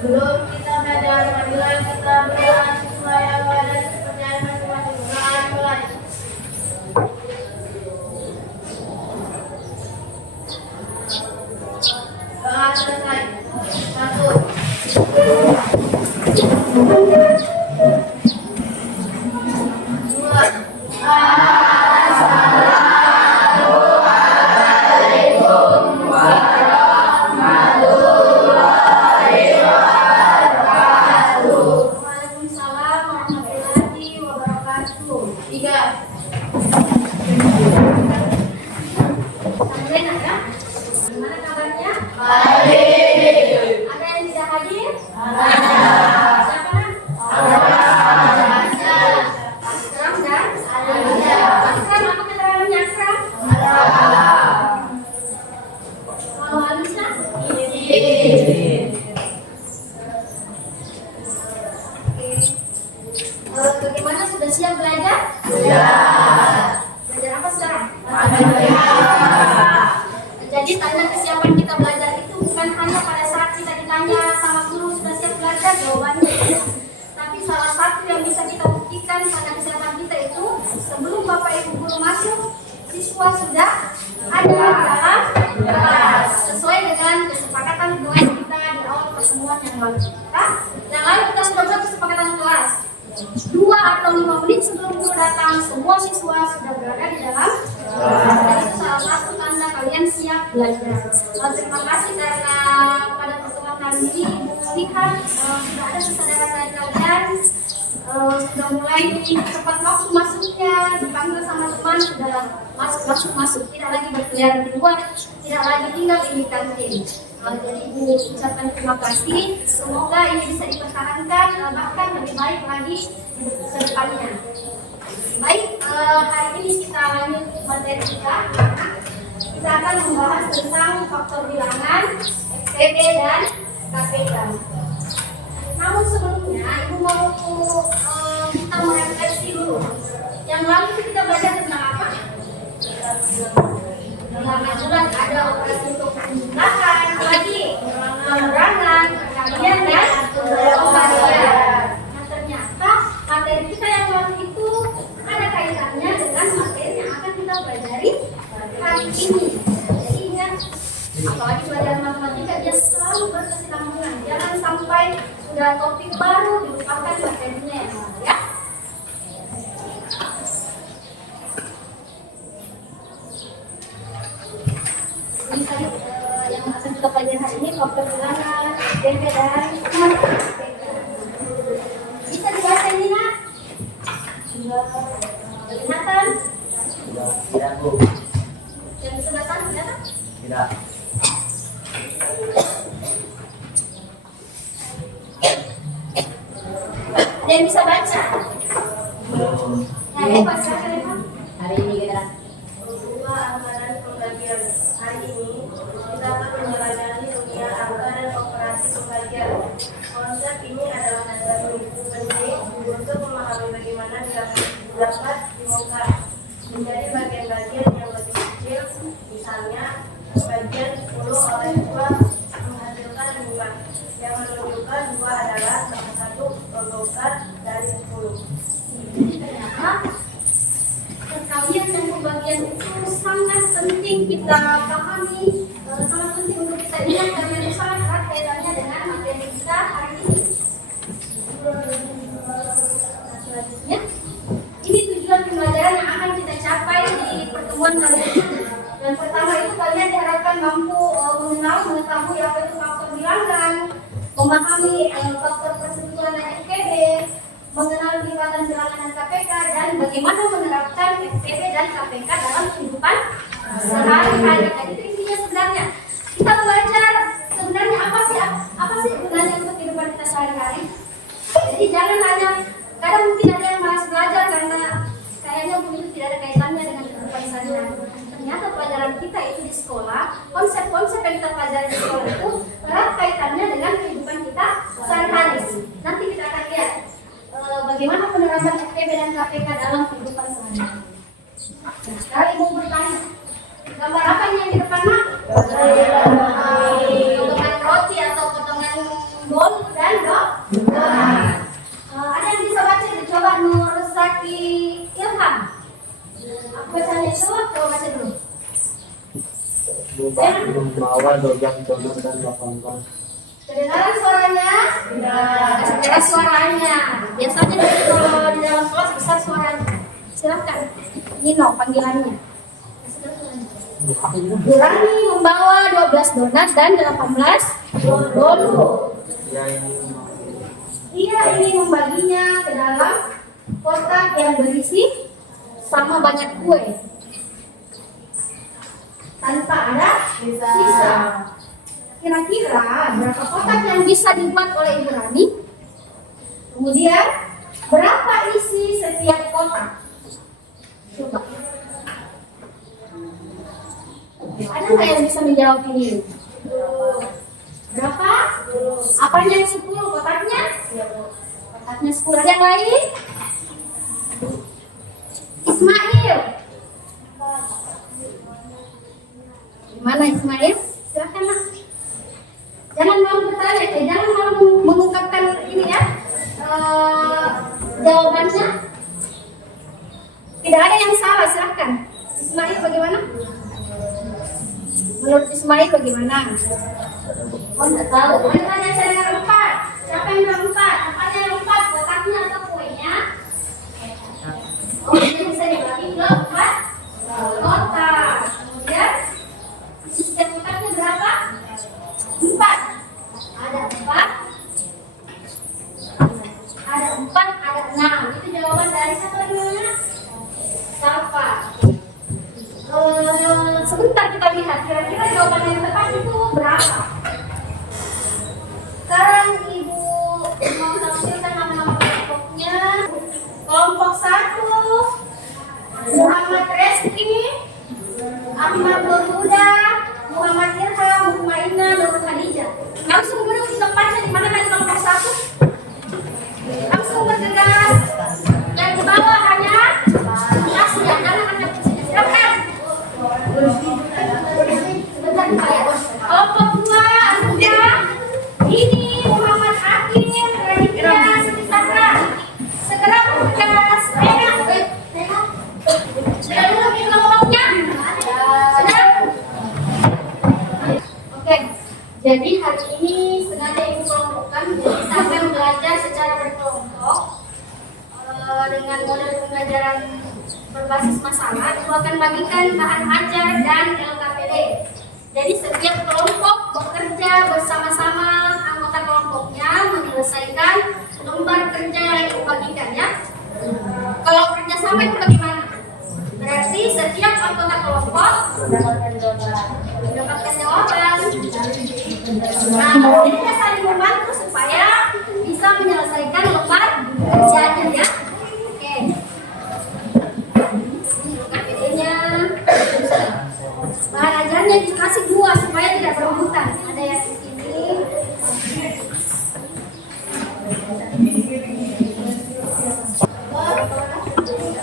Sebelum kita belajar, marilah kita berdoa supaya badan kepercayaan masing-masing mulai. Doa selesai. Satu. Bagaimana, sudah siap belajar? Belajar apa sekarang? Jadi tanda kesiapan kita belajar itu bukan hanya pada saat kita ditanya sama guru sudah siap belajar jawabannya, tapi salah satu yang bisa kita buktikan tanda kesiapan kita itu sebelum Bapak Ibu guru masuk, siswa sudah ada dalam kelas sesuai dengan kesepakatan kelas kita di awal pertemuan yang lalu. Yang lalu kita sudah buat kesepakatan kelas 2 atau 5 menit sebelum guru datang, semua siswa sudah berada di dalam kelas. Itu salah satu tanda kalian siap belajar. Terima kasih karena pada pertemuan kali ini Ibu melihat sudah ada kesadaran dari kalian, sudah mulai cepat waktu masuknya, dipanggil sama teman, sudah masuk, tidak lagi berkeliaran di luar, tidak lagi tinggal di kantin. Jadi Ibu ucapkan terima kasih, semoga ini bisa dipertahankan, bahkan lebih baik lagi ke depannya. Baik, hari ini kita lanjut materi kita. Kita akan membahas tentang faktor bilangan, SPP dan KPK. Namun sebelumnya, Ibu mau kita merefleksi dulu. Yang lalu kita belajar tentang apa? Tentang bulan ada operasi untuk penggunaan, lagi pengurangan, kemudian dan pembalikan. Nah ternyata materi kita yang lalu itu ada kaitannya dengan materi yang akan kita pelajari hari ini. Jadi ingat, apalagi pelajaran matematika dia selalu berkesinambungan. Jangan sampai sudah topik baru dilupakan materinya yang lalu ya. Ini yang akan kita pelajari hari ini faktor bilangan, SPP dan KPK. Bisa dibaca ini nak? Kelihatan? Tidak, Bu. Yang di sebelah sana kelihatan? Tidak. Ada yang bisa baca? Belum. Nah, ini Pak, silakan ya, Pak. Hari ini kita Dua anggaran pembagian. Hari ini kita akan menjalani rupiah angka dan operasi pembagian. Konsep ini adalah dasar penting untuk memahami bagaimana dapat dibongkar menjadi bagian-bagian yang lebih kecil. Misalnya bagian 10 oleh 2 menghasilkan 5, yang menunjukkan 2 adalah salah satu pembongkar dari 10. Jadi ternyata perkalian dan pembagian itu sangat penting kita pahami, sangat penting untuk kita ingat karena itu sangat erat kaitannya dengan materi kita hari ini. Selanjutnya, ini tujuan pembelajaran yang akan kita capai di pertemuan kali ini. Yang pertama itu kalian diharapkan mampu mengetahui apa itu faktor bilangan, memahami faktor persentuhan dan SPP, mengenal lipatan bilangan dan KPK, dan bagaimana menerapkan SPP dan KPK dalam kehidupan sehari-hari. Jadi itu intinya sebenarnya kita belajar sebenarnya apa sih gunanya untuk kehidupan kita sehari-hari. Jadi jangan hanya kadang mungkin ada yang malas belajar karena kayaknya itu tidak ada kaitannya dengan kehidupan sehari-hari. Ternyata pelajaran kita itu di sekolah, konsep-konsep yang kita pelajari di sekolah itu erat kaitannya dengan kehidupan kita sehari-hari. Nanti kita akan lihat bagaimana penerapan SPP dan KPK dalam kehidupan sehari-hari. Nah, sekarang Ibu bertanya, gambar apa yang di depan nak? Potongan roti atau potongan bol awal 12 dan 18. Kedengaran suaranya? Kedengaran suaranya. Biasanya kalau di dalam kelas besar suaranya. Silakan. Nino panggilannya. Berani membawa 12 donat dan 18 bolu. Ia ingin membaginya ke dalam kotak yang berisi sama banyak kue tanpa ada sisa. Kira-kira berapa kotak yang bisa dibuat oleh Ibu Rani? Kemudian berapa isi setiap kotak? Coba. Ada nggak yang bisa menjawab ini? Berapa? Apanya yang 10? Kotaknya? Kotaknya 10. Ada yang lain? Ismail. Gimana Ismail? Silakan Nak. Jangan malu bertanya, jangan malu mengungkapkan ini ya jawabannya. Tidak ada yang salah, silakan. Ismail bagaimana? Menurut Ismail bagaimana? Oh, tidak tahu. Ada saya yang 4. Siapa yang bilang 4? Apanya yang 4? Kotaknya atau kuenya? Oh, ini bisa dibagi ke 4 kotak. Kemudian sistem kotaknya berapa? 4. Ada 4. Ada 4, ada 6. Itu jawaban dari siapa namanya? Siapa? Sebentar kita lihat kira-kira jawaban yang tepat itu berapa. Sekarang Ibu mau tampilkan nama-nama kelompoknya. Kelompok 1 Muhammad Reski, Ahmad Nur Huda, Muhammad Irham, Muhmaina, Nur Khadijah. Langsung duduk di tempatnya. Di mana tadi kelompok 1? Langsung bergegas. Yang di bawah hanya kasih ya, jangan angkat ke sini. Silakan. Sebentar Pak ya. Kelompok 2 Anuja, ini Muhammad Akhir, Raditya, Siti Sastra. Segera bergegas. Sudah duduk di kelompoknya? Sudah? Oke. Jadi hari ini sengaja Ibu kelompokkan. Jadi kita akan belajar secara berkelompok dengan model pembelajaran berbasis masalah. Ibu akan bagikan bahan ajar dan LKPD. Jadi setiap kelompok bekerja bersama-sama anggota kelompoknya menyelesaikan lembar kerja yang Ibu bagikan ya. Kalau kerjasama itu bagaimana? Berarti setiap anggota kelompok mendapatkan jawaban. Nah, jadi kita saling membantu supaya bisa menyelesaikan lembar kerjanya ya. Oke. KPD-nya, bahan ajarnya dikasih 2 supaya tidak berebutan. Ada yang di sini.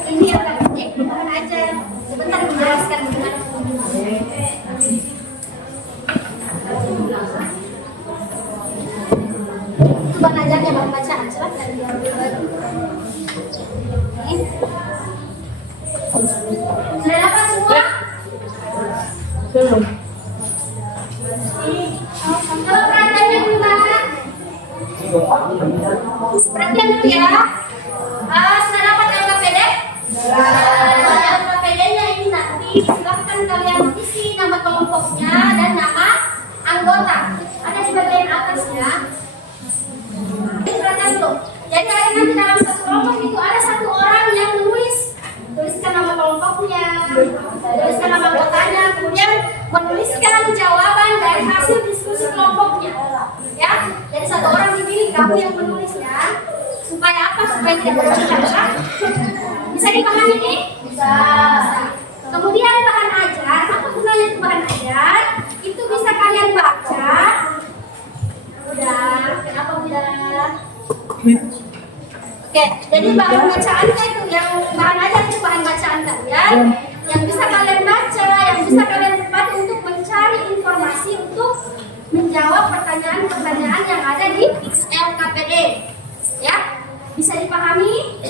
Ini yang KPD, bahan ajar. Sebentar menjelaskan bagaimana. Itu bahan ajarnya, bahan bacaan. Silakan dibagi. Sudah dapat semua? Belum. Kalau perhatiannya gimana? Perhatian dulu ya. Sudah dapat LKPD? LKPD-nya ini nanti silahkan kalian isi nama kelompoknya dan nama anggota. Ada di bagian atasnya. Perhatian dulu. Jadi hari nanti dalam satu kelompok itu ada 1 orang yang tuliskan nama kelompoknya, tuliskan nama anggotanya, kemudian menuliskan jawaban dari hasil diskusi kelompoknya. Ya, jadi 1 orang dipilih, kamu yang menulisnya. Supaya apa? Supaya tidak berebutan. Bisa dipahami ini? Bisa. Kemudian bahan ajar, apa gunanya itu bahan ajar? Itu bisa kalian baca. Udah, kenapa udah? Oke, jadi bahan bacaannya itu yang bahan ajar itu bahan bacaan kalian yang bisa kalian baca, yang bisa kalian pakai untuk mencari informasi untuk menjawab pertanyaan-pertanyaan yang ada di LKPD. Ya, bisa dipahami?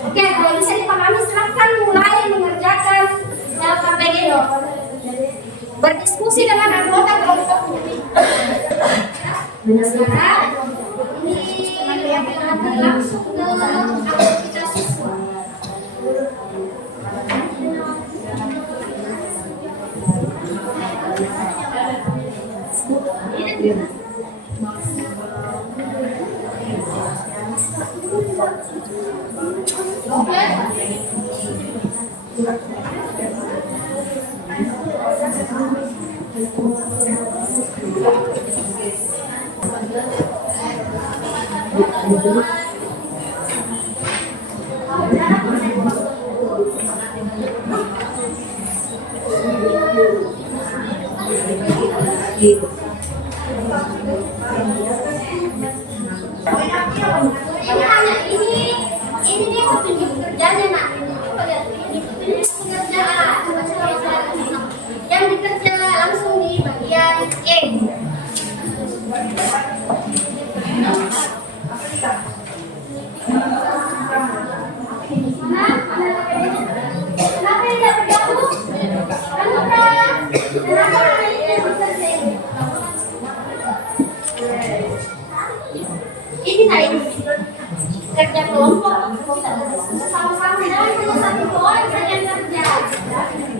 Oke, kalau bisa dipahami silahkan mulai mengerjakan LKPD. berdiskusi dengan anggota kelompok. Sekarang ini langsung ke aktivitas siswa. Ini dia petunjuk kerjanya nak. Ini petunjuk pekerjaan. Coba saya lihat. Yang dikerja langsung di bagian E. Kenapa tidak bergabung? Kenapa ini bekerja? Ini nah ini kerja kelompok sama-sama jangan hanya satu orang saja yang kerja.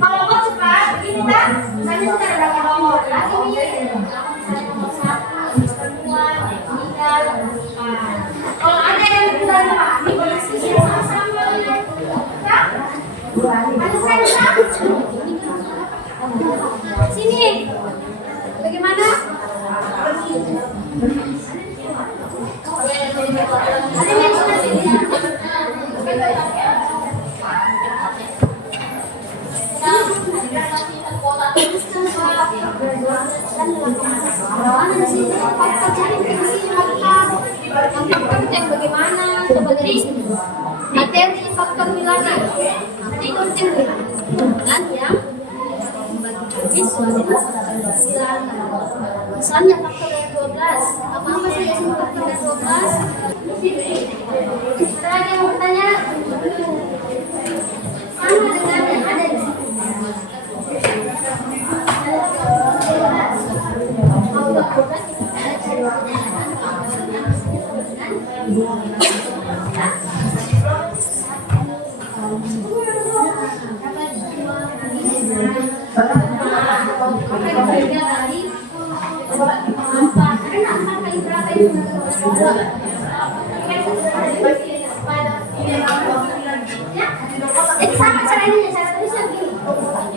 Kalau mau cepat ini kan hanya sudah ada nomor lagi ini nomor 1, 2, 3, 4. Kalau ada yang tidak dipahami diskusi sama-sama kan? Ada saya sini bagaimana? Ada yang sudah sini. Bagaimana? Coba dari materi faktor bilangan. Nanti konten bilangan yang siswa misalnya faktor dari 12. Apa-apa saja sih faktor dari 12. Ada lagi yang bertanya? Sama dengan yang ada di sini. Jadi sama caranya, cara tulisnya gini.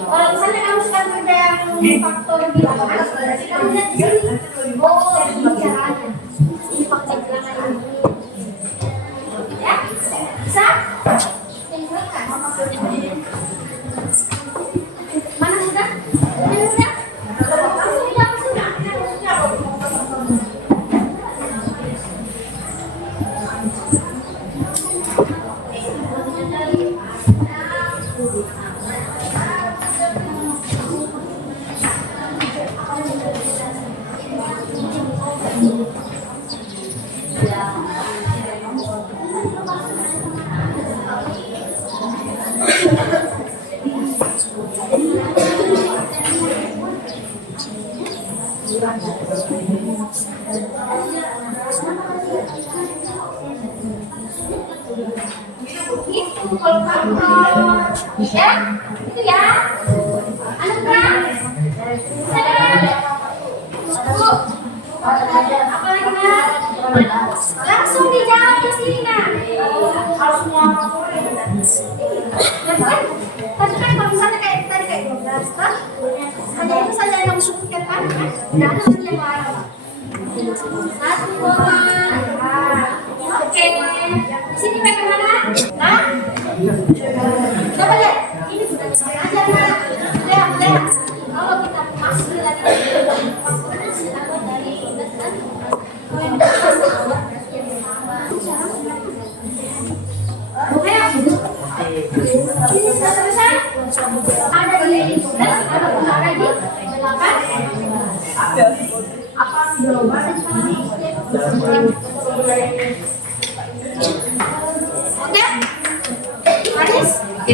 Kalau misalnya kamu sekarang kerja yang faktor bilangan, berarti kamu lihat di sini. Oh, ini caranya. Ini faktor bilangan ini. Ya, bisa? Tinggalkan. Mana sudah? Ini sudah? Itu kalau ya, itu ya. Anak berang. Apa lagi nak? Langsung dijawab di sini nak. Ya kan? Tadi kan kalau misalnya kayak tadi kayak 12 kan? Hanya itu saja yang disebutkan kan? Tidak ada lagi yang lain. 1, oke. Di sini bagaimana? Nah, coba lihat. Ini sudah aja nak. Lihat. Kalau kita masuk lagi dari ini sudah selesai. Ada di ada lagi 8. Apa jawaban? Oke, Anis? Oke.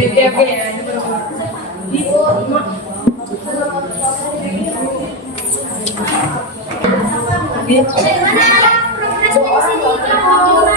Bagaimana progresnya di sini? Kelompok 5.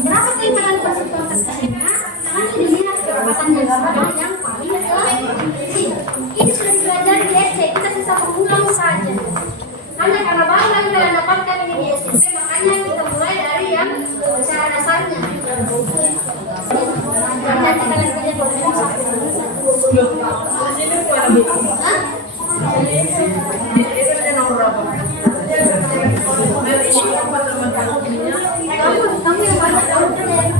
Kenapa kalian bersentuhan kesana? Karena dilihat jabatan yang sama yang paling ini sudah belajar di SD, kita bisa mengulang saja. Hanya karena baru lagi kalian dapatkan ini di SMP, makanya kita mulai dari yang cara dasarnya. Nanti kalian kerja berumur kamu yang mana? Kamu tanya yang mana? Waktunya 5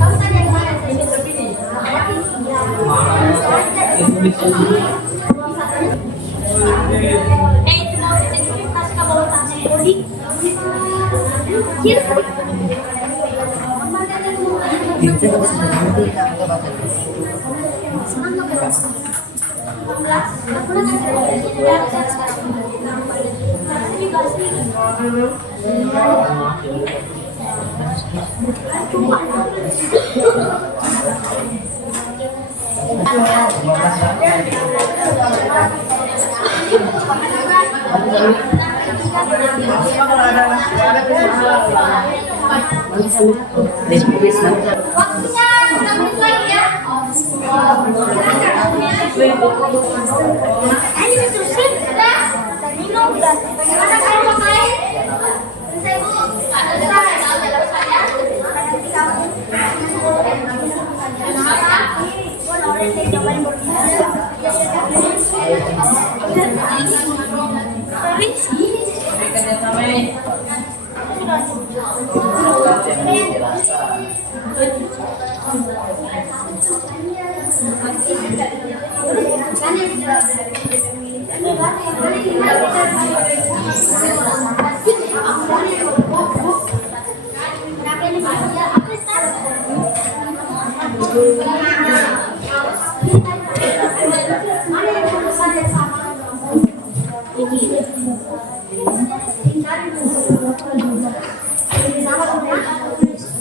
menit lagi ya. Ini terusin udah. Minum udah. Bagaimana kalau lain? Saya Bu, ada saya.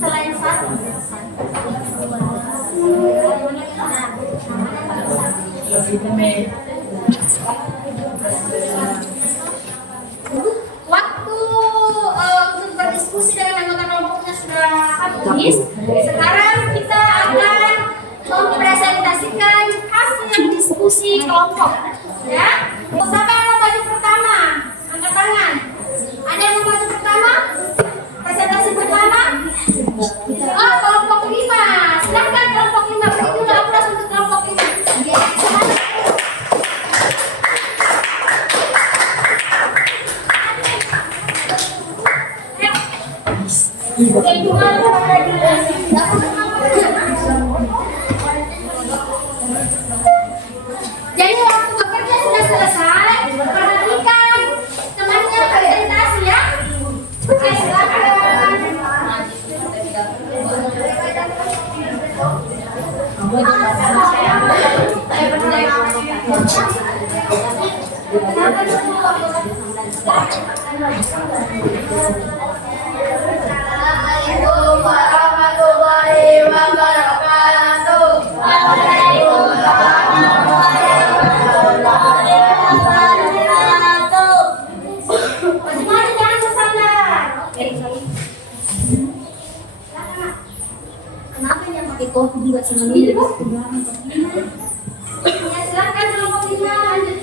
Selain satu waktu untuk berdiskusi dengan anggota kelompoknya sudah habis. Sekarang kita akan mempresentasikan hasil diskusi kelompok. Ya, siapa yang mau maju pertama? Angkat tangan. Ada yang mau maju pertama? Presentasi pertama? Oh, kelompok 5. Silahkan kelompok 5. Beri dulu aplaus untuk kelompok 5. Jadi waktu bekerja sudah selesai. Perhatikan temannya presentasi ya. Oke, silakan. Assalamualaikum warahmatullahi wabarakatuh. Waalaikumsalam warahmatullahi wabarakatuh. Semuanya jangan bersandar. Oke. Kenapa yang pakai kopi juga sama ini? Ya, silakan kelompok 5 lanjut.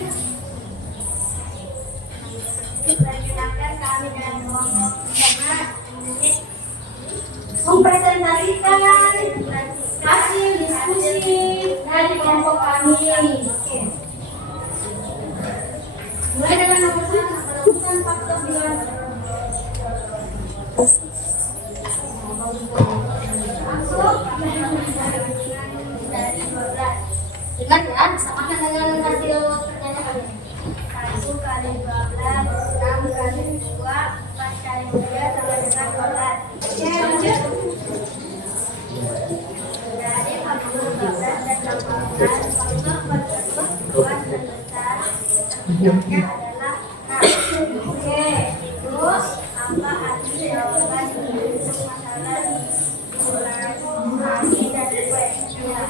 Perkenalkan kami dari kelompok 5 mempresentasikan hasil diskusi dari kelompok kami. Mulai dengan nomor 1, menemukan faktor bilangan. Masuk. dari 12. Ingat ya, samakan dengan hasil kerjanya kalian. 1 kali 12, 6 kali 2, 4 kali 3 sama dengan 12. Oke, lanjut. Dari 12 dan 18, faktor pertemuan terbesar yang adalah 6. Oke, terus apa arti jawaban untuk masalah ulangi dan kuesioner?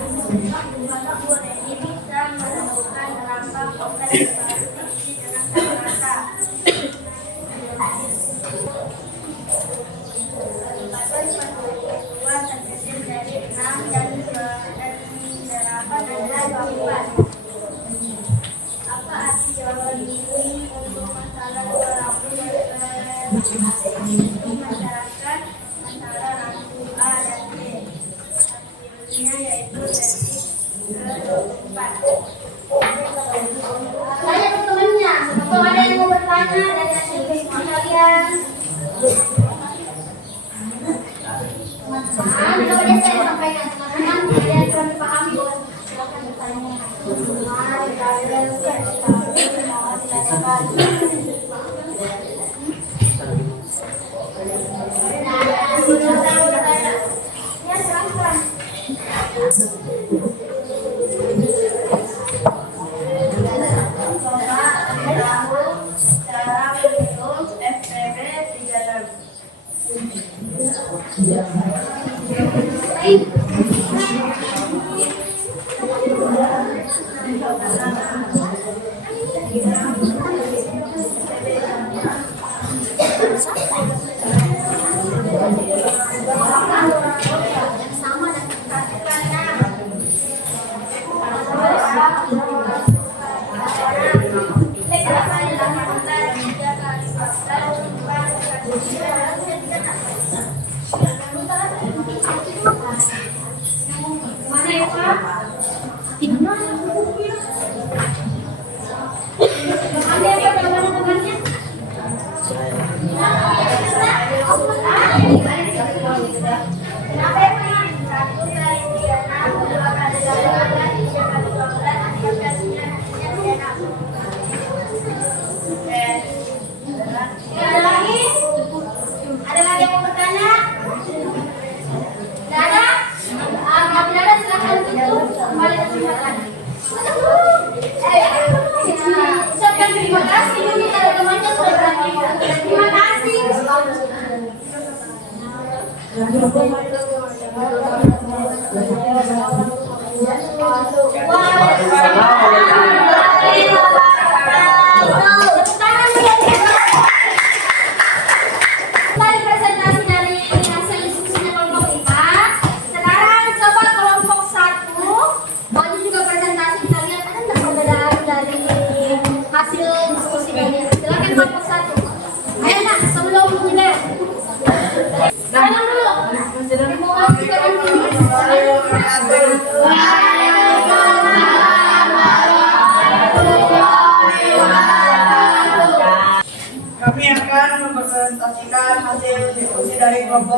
Ini bisa menemukan lambang kompleks diisi dengan kata-kata. Pertemuan terdiri dari 6 dan 8 adalah 24. Apa arti jawaban ini untuk masalah perilaku masyarakat antara rangkum A dan B? Hasilnya yaitu dari 24. Tanya teman-temannya, atau ada yang mau bertanya dari hasil semua kalian? Teman-teman, coba deh saya sampaikan teman-teman, kalian kurang dipahami boleh silakan bertanya. Teman-teman, kalian mau ditanyakan. Ya, silahkan. Cara menghitung FPB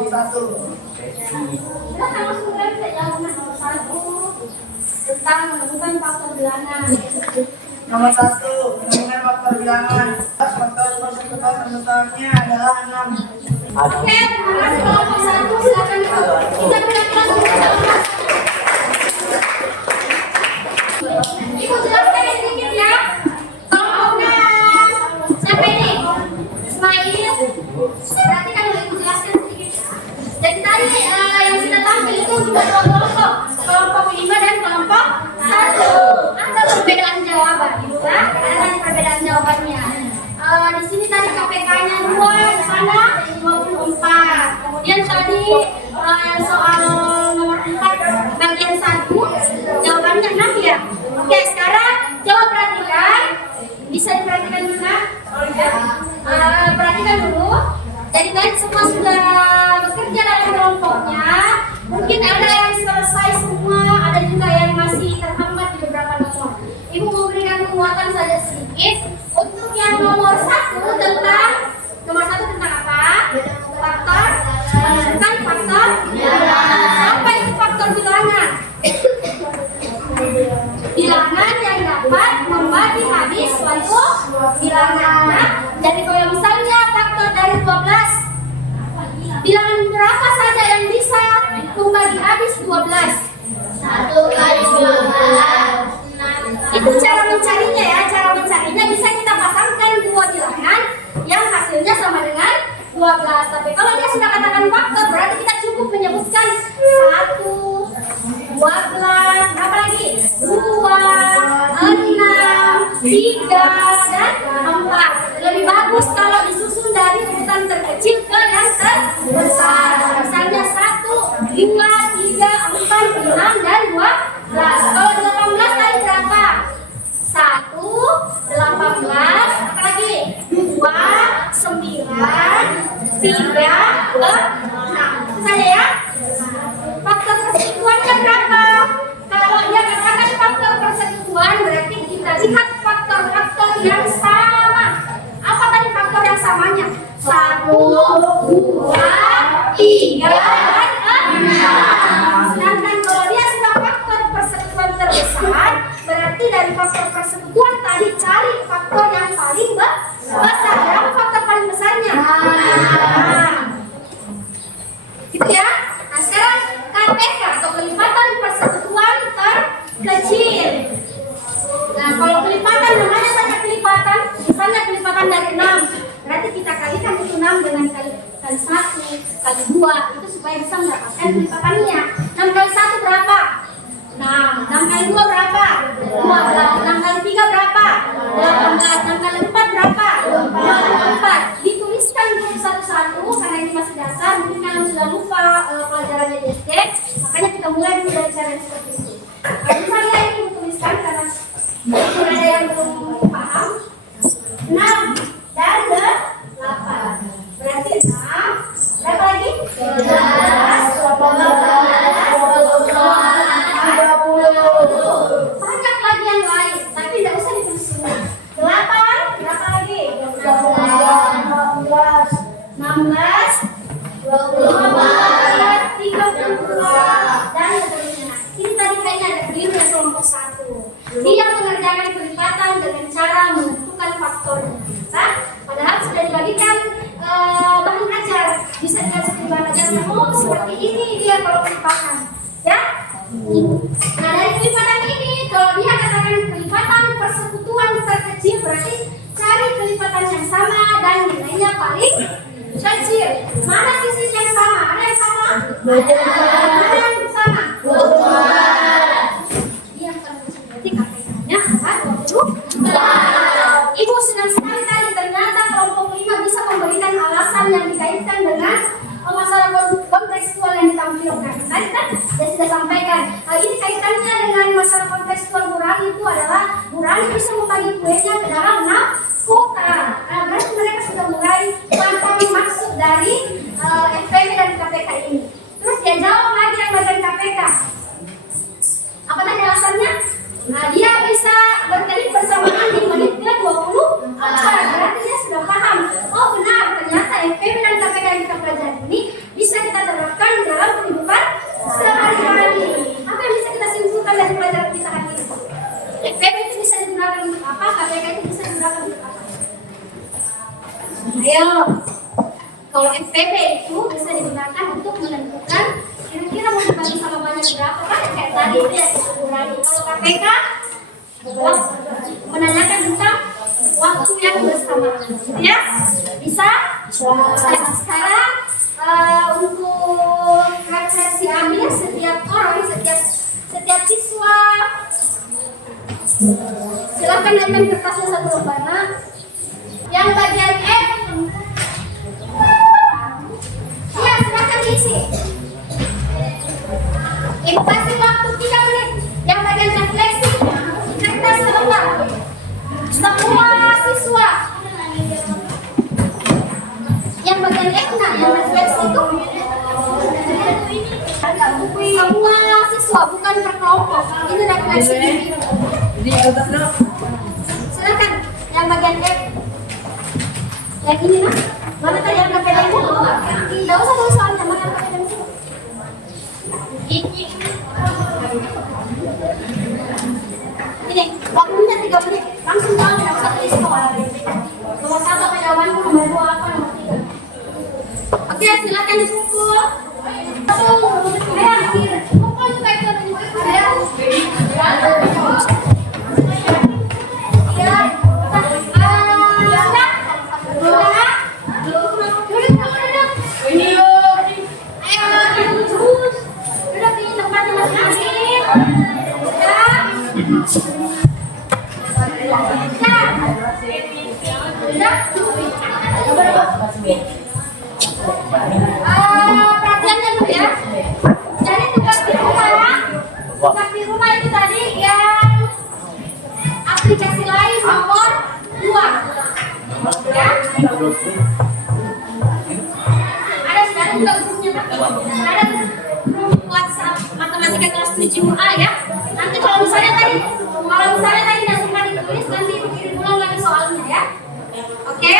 1. Silahkan langsung kita jawaban nomor 1 tentang menemukan faktor bilangan. Nomor 1, menemukan faktor bilangan. Faktor persekutuan terbesarnya adalah 6. Oke, terima kasih kelompok 1. Silakan kita berikan kelas. Ibu jelaskan sedikit ya. Kelompoknya siapa ini? Ismail. Perhatikan dulu, ibu jelaskan sedikit. Jadi tadi yang sudah tampil itu dua kelompok, kelompok 5 dan kelompok 1. Ada perbedaan jawaban, ya? Ada perbedaan jawabannya. Di sini tadi KPK-nya 2, di sana 24. Kemudian tadi soal nomor 4 bagian 1 jawabannya 6 ya. Oke, sekarang coba perhatikan. Bisa diperhatikan juga. Perhatikan dulu. Jadi tadi semua sudah bekerja dalam kelompoknya. Mungkin ada yang 12. 1 kali 12. Itu cara mencarinya ya. Cara mencarinya bisa kita pasangkan 2 bilangan yang hasilnya sama dengan 12. Tapi kalau dia sudah katakan faktor, berarti kita cukup menyebutkan 1, 12, berapa lagi? 2, 6, 3, dan 4. Lebih bagus kalau disusun dari urutan terkecil ke yang terbesar. Misalnya 1, 2, 3, 4, 6, dan 12. Kalau 18 kali berapa? 1, 18, apa lagi? 2, 9, 3, 6. Itu saja ya. Faktor persekutuannya berapa? Kalau dia katakan faktor persekutuan, berarti kita lihat faktor-faktor yang sama. Apa tadi faktor yang samanya? 1, 2, 3, dan 6. Sedangkan kalau dia sudah faktor persekutuan terbesar, berarti dari faktor persekutuan tadi cari faktor yang paling besar. Berapa faktor paling besarnya? Gitu ya. Nah sekarang KPK atau kelipatan persekutuan terkecil. Nah kalau kelipatan namanya saja kelipatan, misalnya kelipatan dari 6, berarti kita kalikan itu 6 dengan kali 1, kali 2, itu supaya bisa mendapatkan kelipatannya. 6 kali 1 berapa? 6 kali 2 berapa? 12. 6 kali 3 berapa? 18. 6 kali 4 berapa? 24. Dituliskan dulu satu-satu karena ini masih dasar. Mungkin kalian sudah lupa pelajarannya di SD, makanya kita mulai dulu dari cara yang seperti itu. Kalau misalnya ini dituliskan karena mungkin ada yang belum paham. 6 dan 8. Berarti 6. Berapa lagi? 12, 18, banyak lagi yang lain, tapi tidak usah ditulis semua. 8, berapa lagi? 16, 24, 32, dan seterusnya. Ini tadi kayaknya ada biru yang kelompok 1. Dia mengerjakan kelipatan dengan cara menentukan faktornya. Padahal sudah dibagikan bahan ajar. Bisa dikasih di bahan ajarnya. Oh seperti ini dia kalau kelipatan, ya. Nah dari kelipatan ini, kalau dia katakan kelipatan persekutuan terkecil, berarti cari kelipatan yang sama dan nilainya paling kecil. Mana sisi yang sama? Ada yang sama? Ada yang sama? Dia berarti KPK-nya adalah 20. Ibu senang sekali tadi ternyata kelompok 5 bisa memberikan alasan yang dikaitkan dengan masalah kontekstual yang ditampilkan. Tadi kan saya sudah sampaikan. Ini kaitannya dengan masalah kontekstual Burani itu adalah Burani bisa membagi kuenya ke dalam 6 kota. Nah, berarti mereka sudah mulai paham maksud dari FPP dan KPK ini. Terus dia jawab lagi yang bagian KPK. Apa tadi alasannya? Nah, dia bisa berkelit bersamaan di menit ke-24. Berarti dia sudah paham. Oh benar, ternyata FPP dan KPK yang kita pelajari ini bisa kita terapkan di dalam kehidupan sehari-hari. Apa yang bisa kita simpulkan dari pelajaran kita hari ini? FPP itu bisa digunakan untuk apa? KPK itu bisa digunakan untuk apa? Ayo. Kalau FPP itu bisa digunakan untuk menentukan kira-kira mau dibagi sama banyak berapa kan? Kayak tadi itu ya kurang. Kalau KPK menanyakan tentang waktu yang bersamaan, ya bisa. Nah, sekarang untuk refleksi akhir setiap orang, setiap siswa, silakan naikkan kertasnya satu lembar. Yang bagian F, ya silakan diisi. Ibu kasih waktu 3 menit. Yang bagian refleksi, kertas selembar. Semua siswa. Yang bagian F, nah, yang refleksi itu semua siswa, bukan per kelompok. Ini refleksi di biru. Silakan yang bagian F. Yang ini nah, mana tadi yang KPK itu? Tidak usah tulis soalnya, mana KPK itu? Ini, waktunya 3 menit. Langsung jawab, tidak usah tulis soal. Nomor 1 apa jawabanku, nomor 2 apa, nomor 3. Oke, silakan dipukul. Ayo, Perhatiannya dulu ya. Jadi tugas di rumah itu tadi yang aplikasi lain nomor 2. Ya. Ada sekarang juga khususnya ada grup WhatsApp matematika kelas 7A ya. Nanti kalau misalnya tadi yang sempat ditulis nanti dikirim ulang lagi soalnya ya. Oke.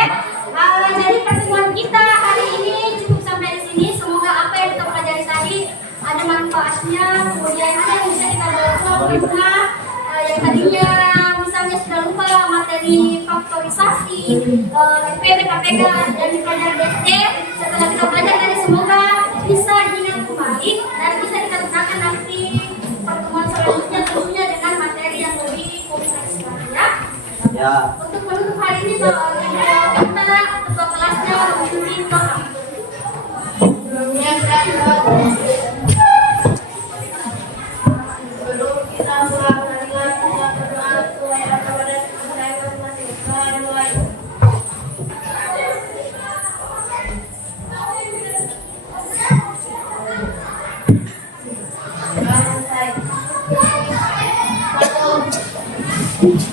Jadi pertemuan kita hari ini cukup sampai di sini. Semoga apa yang kita pelajari tadi ada manfaatnya. Kemudian ada yang bisa kita bawa ke rumah. Yang tadinya misalnya sudah lupa materi faktorisasi, IPB, KPK dan dipelajari di SD. Setelah kita belajar tadi semoga bisa diingat kembali dan bisa kita gunakan nanti pertemuan selanjutnya tentunya dengan materi yang lebih kompleks ya. Ya. Untuk menutup hari ini kita ketua kelasnya memimpin doa. Sebelum kita mulai marilah kita berdoa Tuhan yang kepada kita yang masih berdoa. Satu.